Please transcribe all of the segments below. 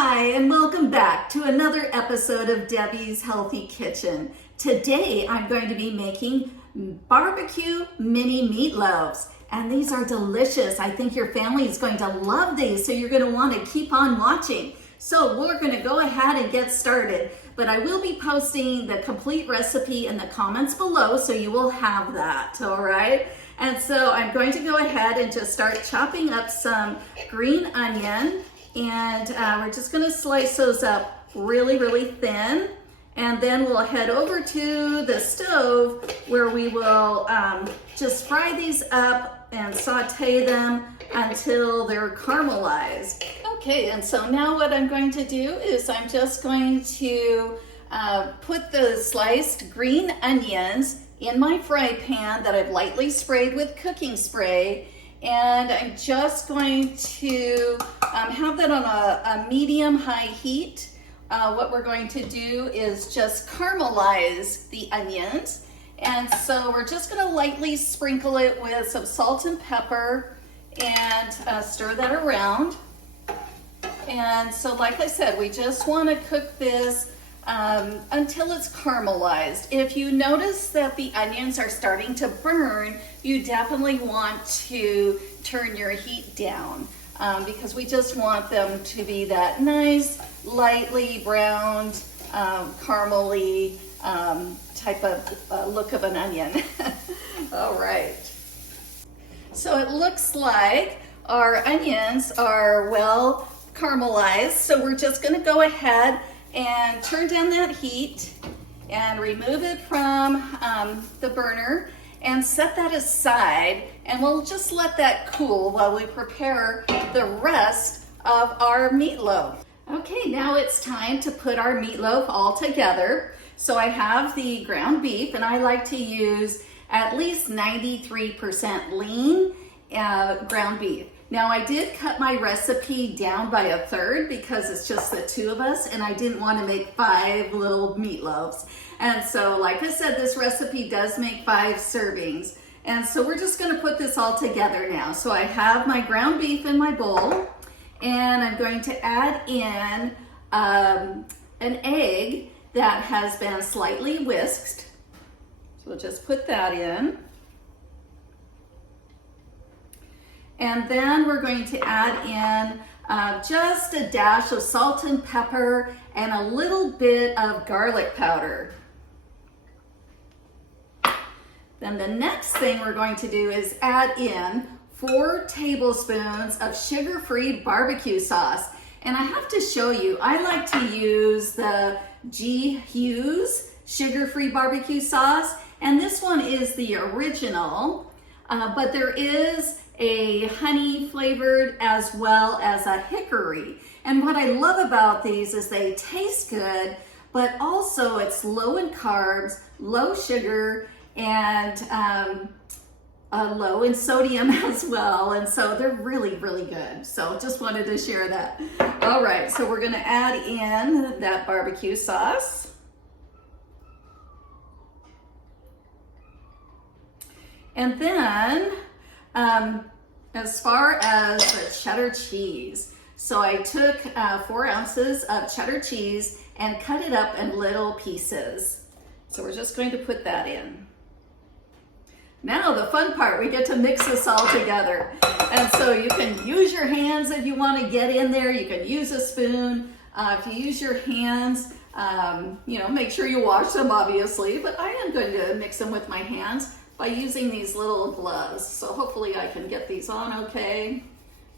Hi, and welcome back to another episode of Debbie's Healthy Kitchen. Today, I'm going to be making barbecue mini meatloaves, and these are delicious. I think your family is going to love these, so you're going to want to keep on watching. So we're going to go ahead and get started, but I will be posting the complete recipe in the comments below, so you will have that, all right? And so I'm going to go ahead and just start chopping up some green onion, and we're just going to slice those up really thin, and then we'll head over to the stove where we will just fry these up and saute them until they're caramelized. Okay, and so now what I'm going to do is I'm just going to put the sliced green onions in my fry pan that I've lightly sprayed with cooking spray, and I'm just going to have that on a medium-high heat. What we're going to do is just caramelize the onions, and so we're just going to lightly sprinkle it with some salt and pepper and stir that around. And so like I said, we just want to cook this until it's caramelized. If you notice that the onions are starting to burn, you definitely want to turn your heat down because we just want them to be that nice, lightly browned, caramely type of look of an onion. All right. So it looks like our onions are well caramelized, so we're just going to go ahead and turn down that heat and remove it from the burner and set that aside, and we'll just let that cool while we prepare the rest of our meatloaf. Okay, now it's time to put our meatloaf all together. So I have the ground beef, and I like to use at least 93% lean ground beef. Now I did cut my recipe down by a third because it's just the two of us, and I didn't want to make 5 little meatloaves. And so like I said, this recipe does make 5 servings. And so we're just going to put this all together now. So I have my ground beef in my bowl, and I'm going to add in an egg that has been slightly whisked. So we'll just put that in. And then we're going to add in just a dash of salt and pepper and a little bit of garlic powder. Then the next thing we're going to do is add in 4 tablespoons of sugar-free barbecue sauce. And I have to show you, I like to use the G. Hughes sugar-free barbecue sauce. And this one is the original, but there is a honey flavored as well as a hickory. And what I love about these is they taste good, but also it's low in carbs, low sugar, and low in sodium as well. And so they're really good. So just wanted to share that. All right, so we're gonna add in that barbecue sauce. And then, as far as the cheddar cheese, so I took 4 ounces of cheddar cheese and cut it up in little pieces. So we're just going to put that in. Now the fun part, we get to mix this all together. And so you can use your hands if you want to get in there. You can use a spoon. If you use your hands, make sure you wash them obviously, but I am going to mix them with my hands by using these little gloves. So hopefully I can get these on okay.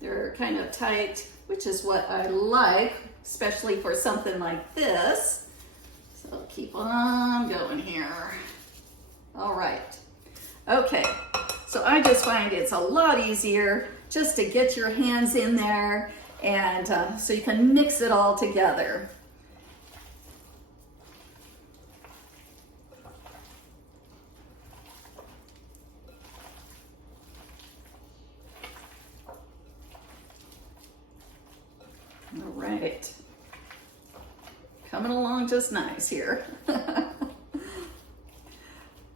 They're kind of tight, which is what I like, especially for something like this. So keep on going here. All right. Okay, so I just find it's a lot easier just to get your hands in there, and so you can mix it all together. All right, coming along just nice here.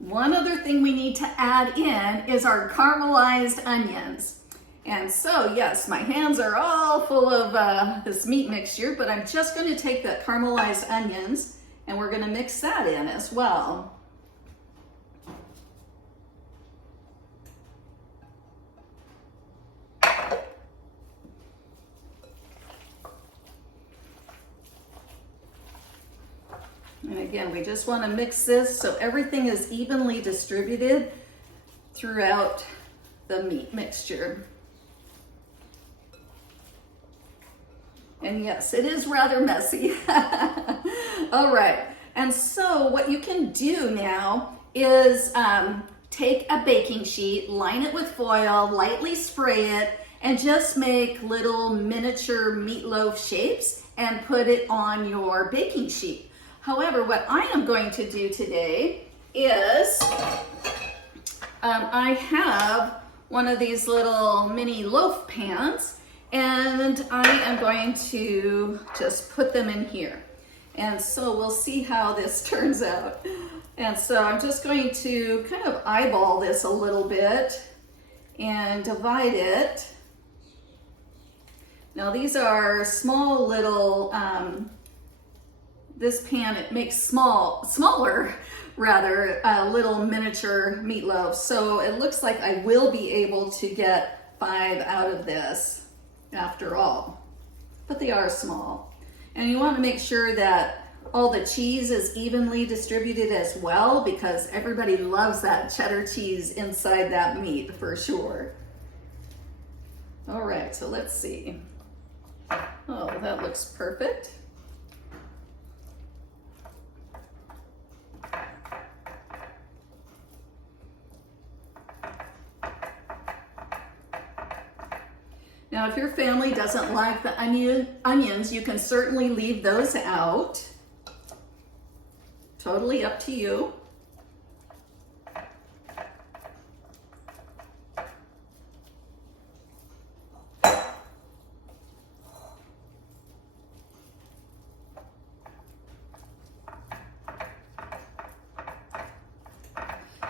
One other thing we need to add in is our caramelized onions. And so, yes, my hands are all full of this meat mixture, but I'm just going to take the caramelized onions and we're going to mix that in as well. And again, we just want to mix this so everything is evenly distributed throughout the meat mixture. And yes, it is rather messy. All right, and so what you can do now is take a baking sheet, line it with foil, lightly spray it, and just make little miniature meatloaf shapes and put it on your baking sheet. However, what I am going to do today is I have one of these little mini loaf pans, and I am going to just put them in here. And so we'll see how this turns out. And so I'm just going to kind of eyeball this a little bit and divide it. Now these are small little, this pan, it makes smaller rather, little miniature meatloaf. So it looks like I will be able to get 5 out of this after all, but they are small. And you want to make sure that all the cheese is evenly distributed as well, because everybody loves that cheddar cheese inside that meat for sure. All right, so let's see. Oh, that looks perfect. Now, if your family doesn't like the onions, you can certainly leave those out. Totally up to you.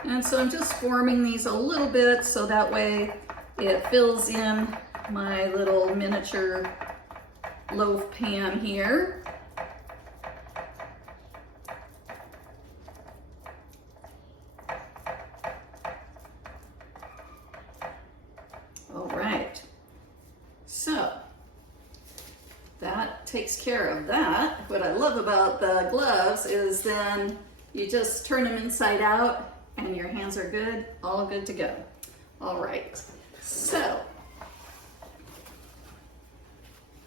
And so I'm just forming these a little bit so that way it fills in my little miniature loaf pan here. All right, so that takes care of that. What I love about the gloves is then you just turn them inside out and your hands are good, all good to go. All right, so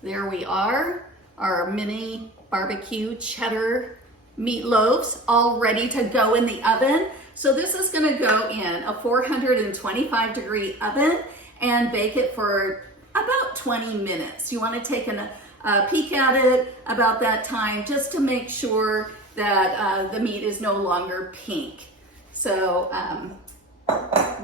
there we are, our mini barbecue cheddar meatloaves all ready to go in the oven. So this is gonna go in a 425 degree oven and bake it for about 20 minutes. You wanna take a peek at it about that time just to make sure that the meat is no longer pink. So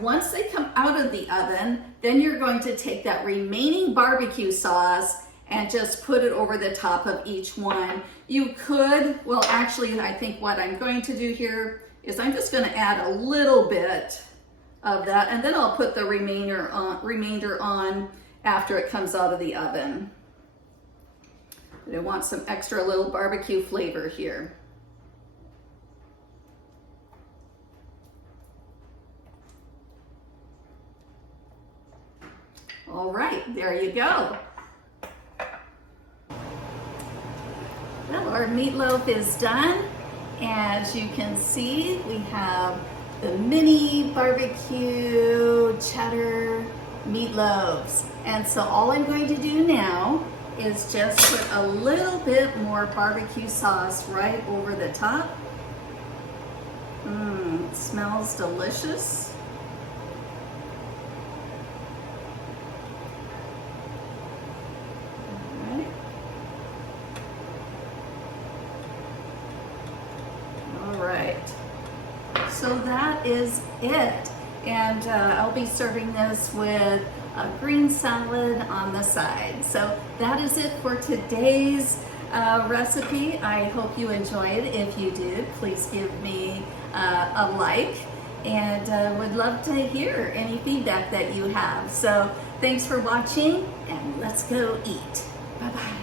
once they come out of the oven, then you're going to take that remaining barbecue sauce and just put it over the top of each one. You could, well actually I think what I'm going to do here is I'm just gonna add a little bit of that and then I'll put the remainder on after it comes out of the oven. I want some extra little barbecue flavor here. All right, there you go. Well, our meatloaf is done. As you can see, we have the mini barbecue cheddar meatloaves. And so all I'm going to do now is just put a little bit more barbecue sauce right over the top. It smells delicious. So that is it. And I'll be serving this with a green salad on the side. So that is it for today's recipe. I hope you enjoyed. If you did, please give me a like. and would love to hear any feedback that you have. So thanks for watching, and let's go eat. Bye-bye.